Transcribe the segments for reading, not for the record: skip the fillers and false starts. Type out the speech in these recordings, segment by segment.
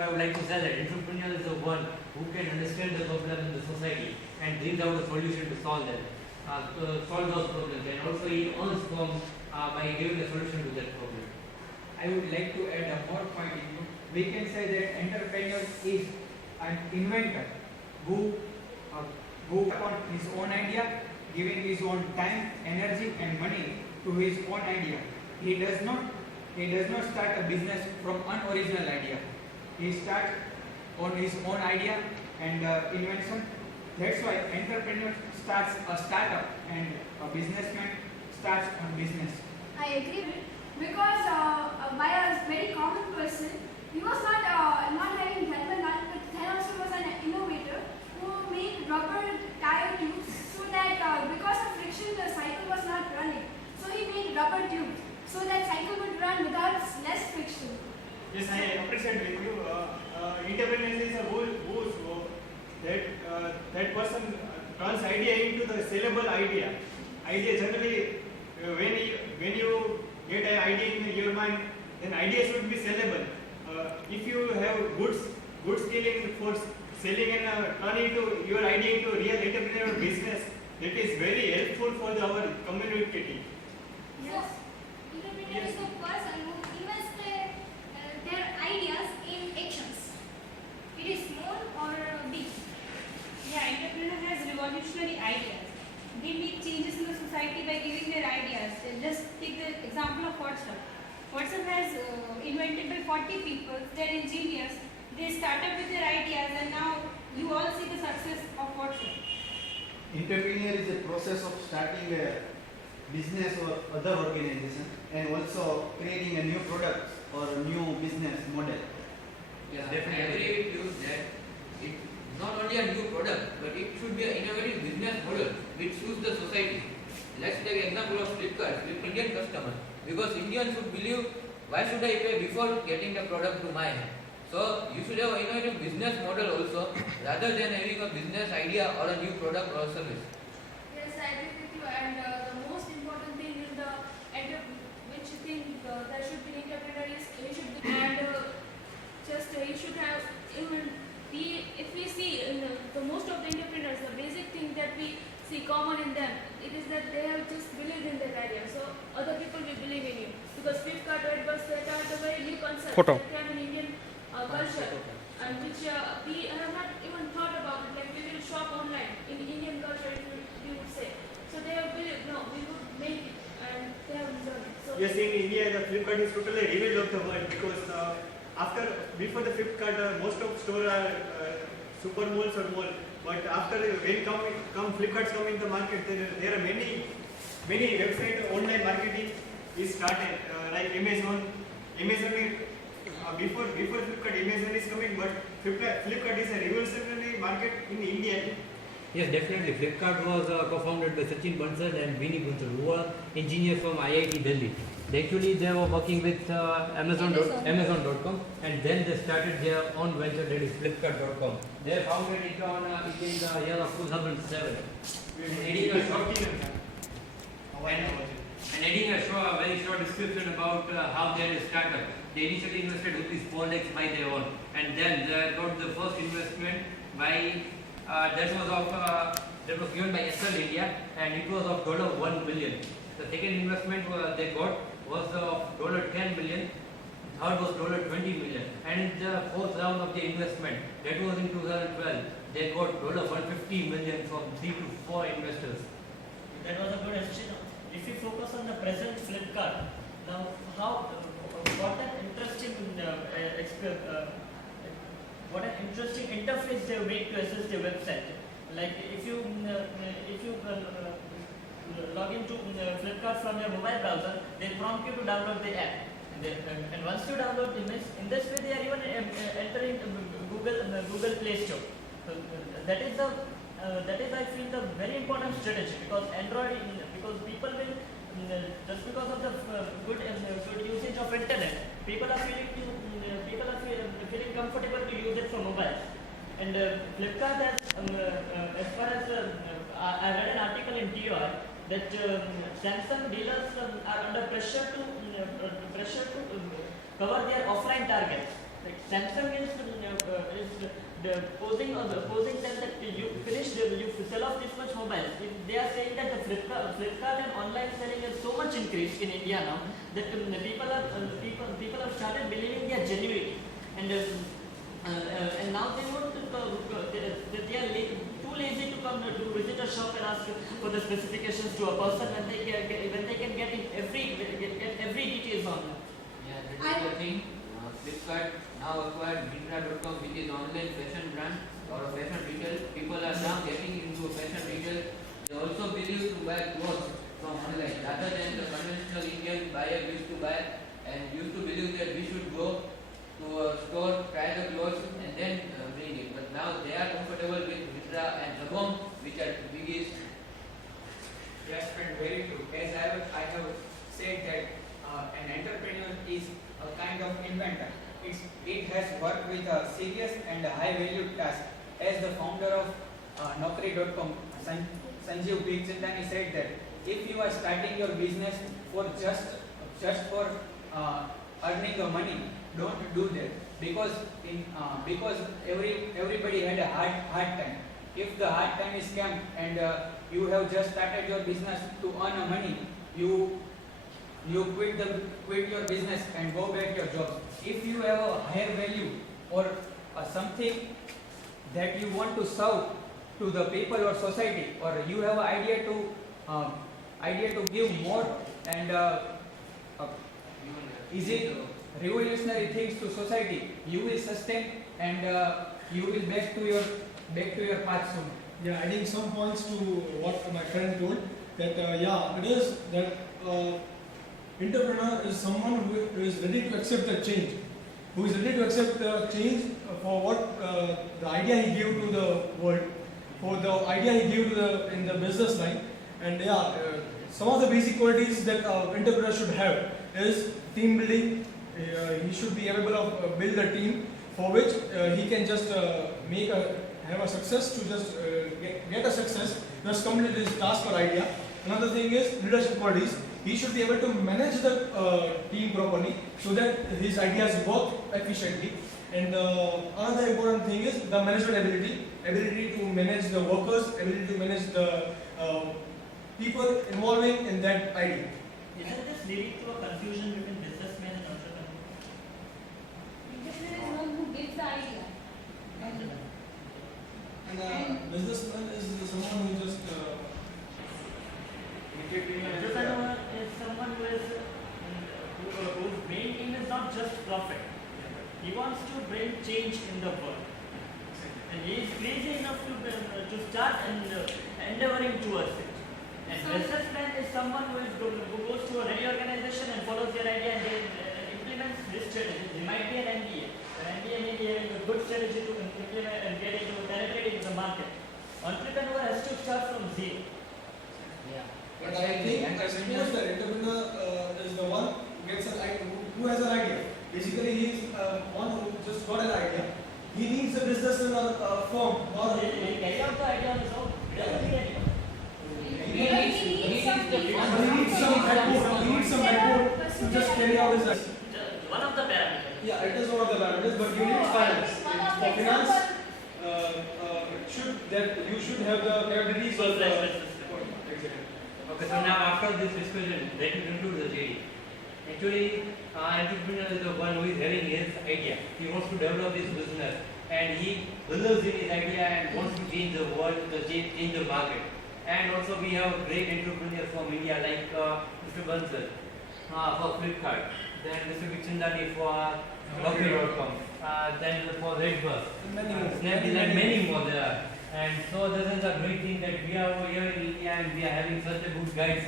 I would like to say that entrepreneur is the one who can understand the problem in the society and brings out a solution to solve them, solve those problems, and also he earns from by giving a solution to that problem. I would like to add a more point in you. We can say that entrepreneur is an inventor who on his own idea, giving his own time, energy, and money to his own idea. He does not start a business from unoriginal idea. He starts on his own idea and invention. That's why entrepreneur starts a startup and a businessman starts a business. I agree with because by a very common person, he was not having helmet, but then also was an innovator who made rubber tire tubes so that because of friction the cycle was not running. So he made rubber tubes so that cycle would run without less friction. Yes, I appreciate with you. Entrepreneur is a who that person turns idea into the sellable idea. Idea generally, when you get an idea in your mind, then idea should be sellable. If you have good skill in for selling and turn into your idea into real entrepreneurial business, that is very helpful for our community. Yes. Entrepreneur is the person who invests their ideas in actions. It is small or big. Yeah, entrepreneur has revolutionary ideas. They make changes in the society by giving their ideas. Just take the example of WhatsApp. WhatsApp has invented by 40 people. They're engineers. They started with their ideas, and now you all see the success of WhatsApp. Entrepreneur is a process of starting a business or other organization and also creating a new product or a new business model. Yes, definitely. I agree with you that it's not only a new product, but it should be an innovative business model which suits the society. Let's take example of Flipkart with Indian customer. Because Indians should believe, why should I pay before getting the product to my hand? So you should have an innovative business model also, rather than having a business idea or a new product or service. Yes, I agree with you. And the most important thing is which thing that should be entrepreneur is he should be, and he should have even if we see in the most of the entrepreneurs, the basic thing that we see common in them, it is that they have just believed in their idea. So other people will believe in you because Flipkart, Redbus, that are the very new concepts that have in Indian culture and which we have not even thought about it. Like we will shop online in Indian culture, we would say. So they have believed, no, we would make it, and they have done it. So Yes, in India, the Flipkart is totally revealed of the world because before the Flipkart, most of stores are super malls or mall. But after when Flipkarts come in the market, there are many website online marketing is started like Amazon. Before Flipkart, Amazon is coming, but Flipkart is a revolutionary market in India. Yes, definitely. Flipkart was co-founded by Sachin Bansal and Vinny Bansal, who are engineers from IIT Delhi. They were working with Amazon.com, and then they started their own venture, that is Flipkart.com. They founded it in the year of 2007. And adding a very short description about how they started. They initially invested rupees 4 lakhs by their own, and then they got the first investment by that was given by Essel India, and it was of $1 million. The second investment they got was of $10 million. Third was $20 million, and in the fourth round of the investment, that was in 2012, they got $150 million from 3 to 4 investors. That was a good decision. If you focus on the present Flipkart, now what an interesting interface they make to access the website. Like if you log into Flipkart from your mobile browser, they prompt you to download the app. And once you download the image, in this way they are even entering Google Play Store. So that is I feel the very important strategy because because people will just because of the good usage of internet, people are feeling comfortable to use it for mobile. And Flipkart has, as far as I read an article in TR that Samsung dealers are under pressure to cover their offline targets. Like Samsung is posing them that you sell off this much mobiles. They are saying that the Flipkart and online selling has so much increased in India now that people have started believing they are genuine, and now they want they are too lazy to come to visit a shop and ask for the specifications to a person when they can get every details on them. Yeah, that is the thing. Flipkart now acquired Myntra.com, which is online fashion brand or fashion retail. People are now getting into fashion retail. They also believe to buy clothes from online rather than the conventional Indian buyer used to buy and used to believe that we should go to a store, try the clothes and then bring it. But now they are comfortable with Myntra and Jabong, which are the biggest. Yes, and very true. As I have said that an entrepreneur is a kind of inventor. It has worked with a serious and a high value task. As the founder of Naukri.com, Sanjeev Bikhchandani said that if you are starting your business for just for earning the money, don't do that because everybody had a hard time. If the hard time is come and you have just started your business to earn a money, you quit your business and go back your job. If you have a higher value or something that you want to serve to the people or society, or you have an idea to give more and easy revolutionary things to society, you will sustain and you will back to your path soon. Yeah, adding some points to what my friend told, that it is that entrepreneur is someone who is ready to accept the change, who is ready to accept the change for what the idea he gave to the world, for the idea he gave in the business line. And some of the basic qualities that entrepreneur should have is team building. He should be able to build a team for which he can just have a success, to just get a success, just complete his task or idea. Another thing is leadership qualities. He should be able to manage the team properly so that his ideas work efficiently. And another important thing is the management ability to manage the workers, ability to manage the people involving in that idea. Isn't this leading to a confusion between businessmen and entrepreneurs? Businessman is one who gives the idea. And businessman is someone who just Entrepreneur is someone whose main aim is not just profit. He wants to bring change in the world. And he is crazy enough to start and endeavoring towards it. And businessman is someone who goes to a ready organization and follows their idea and implements this strategy. He might be an MBA. An MBA may be having a good strategy to implement and penetrate into the market. Entrepreneur has to start from zero. But I think suppose the entrepreneur is the one who has an idea. Basically, he is one who just got an idea. He needs a business in a firm or He carry out the idea on his own. He doesn't need anyone. he needs some backbone to just carry out his idea. One of the parameters. Yeah, it is one of the parameters, but you need finance. For finance, you should have the capabilities of Okay, so now after this discussion, let me conclude the theory. Actually, entrepreneur is the one who is having his idea. He wants to develop his business and he believes in his idea and wants to change the world, change the market. And also we have great entrepreneurs from India like Mr. Bansal for Flipkart, then Mr. Bikhchandani for Naukri.com, then for Redbus, Snapdeal and many more there are. And so this is a great thing that we are over here in India and we are having such a good guides.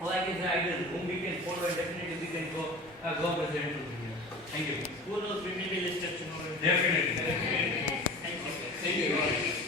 All I can say ideas whom we can follow and definitely we can go as an entrepreneur. Thank you. Who knows, we may be listed tomorrow. Definitely. Thank you. Thank you.